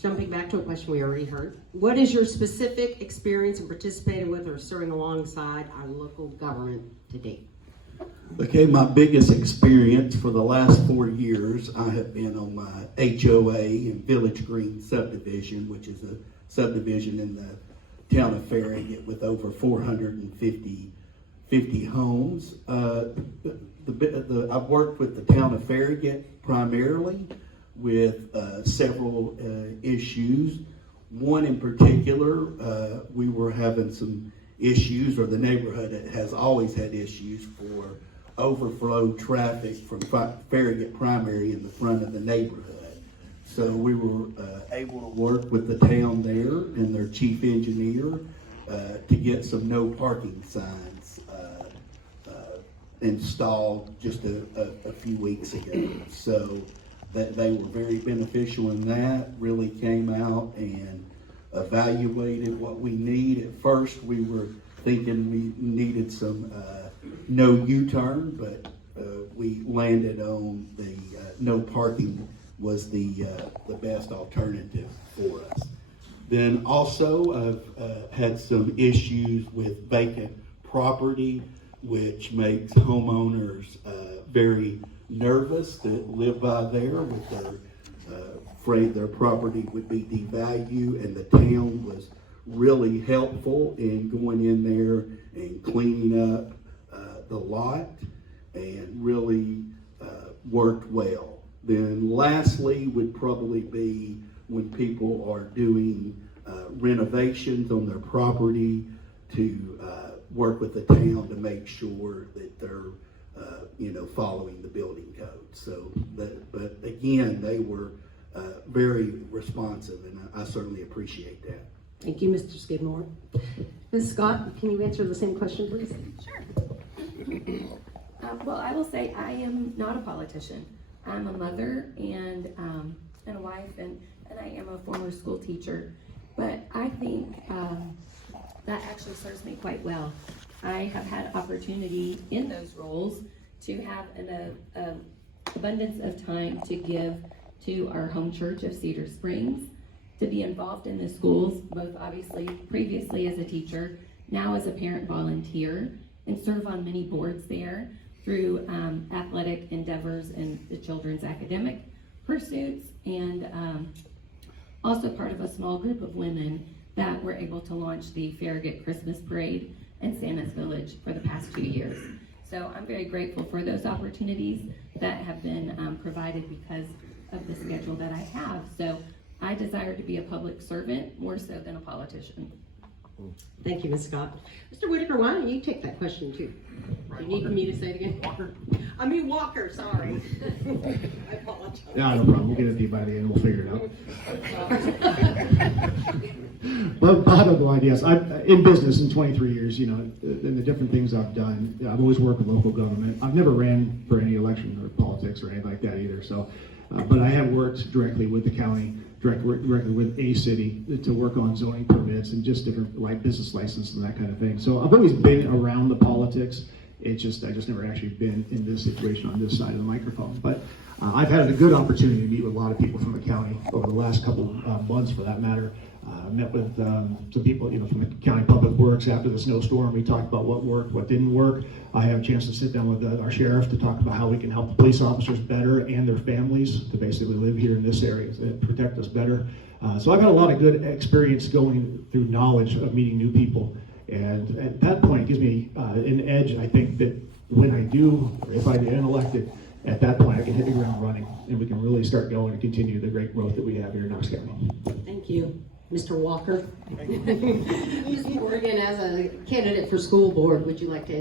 jumping back to a question we already heard. What is your specific experience in participating with or serving alongside our local government to date? Okay, my biggest experience for the last 4 years, I have been on my HOA in Village Green subdivision, which is a subdivision in the town of Farragut with over 450 homes. I've worked with the town of Farragut primarily with several issues. One in particular, we were having some issues, or the neighborhood has always had issues for overflow traffic from Farragut Primary in the front of the neighborhood. So we were able to work with the town there and their chief engineer to get some no parking signs installed just a few weeks ago. So that they were very beneficial in that, really came out and evaluated what we need. At first we were thinking we needed some no U-turn, but we landed on the no parking was the best alternative for us. Then also I've had some issues with vacant property, which makes homeowners very nervous that live by there with their afraid their property would be devalued, and the town was really helpful in going in there and cleaning up the lot and really worked well. Then lastly would probably be when people are doing renovations on their property to work with the town to make sure that they're following the building code. So, but again, they were very responsive, and I certainly appreciate that. Thank you, Mr. Skidmore. Ms. Scott, can you answer the same question, please? Sure. Well, I will say I am not a politician. I'm a mother and a wife, and I am a former school teacher. But I think that actually serves me quite well. I have had opportunity in those roles to have an abundance of time to give to our home church of Cedar Springs, to be involved in the schools, both obviously previously as a teacher, now as a parent volunteer, and serve on many boards there through athletic endeavors and the children's academic pursuits, and also part of a small group of women that were able to launch the Farragut Christmas Parade in Santa's Village for the past 2 years. So I'm very grateful for those opportunities that have been provided because of the schedule that I have. So I desire to be a public servant more so than a politician. Thank you, Ms. Scott. Mr. Whitaker, why don't you take that question too? Do you need me to say it again? Walker. I mean Walker, sorry. I apologize. Yeah, no problem. We'll get it to you by the end. We'll figure it out. But bottom line, yes, I've in business in 23 years, and the different things I've done. I've always worked with local government. I've never ran for any election or politics or anything like that either. So, but I have worked directly with the county, directly with a city to work on zoning permits and just different like business licenses and that kind of thing. So I've always been around the politics. I just never actually been in this situation on this side of the microphone. But I've had a good opportunity to meet with a lot of people from the county over the last couple months, for that matter. Met with some people, from the county public works after the snowstorm. We talked about what worked, what didn't work. I have a chance to sit down with our sheriff to talk about how we can help the police officers better and their families to basically live here in this area and protect us better. So I've had a lot of good experience going through knowledge of meeting new people. And at that point, it gives me an edge. I think that when I do, or if I get elected, at that point I can hit the ground running and we can really start going and continue the great growth that we have here in Knox County. Thank you. Mr. Walker. Ms. Morgan, as a candidate for school board, would you like to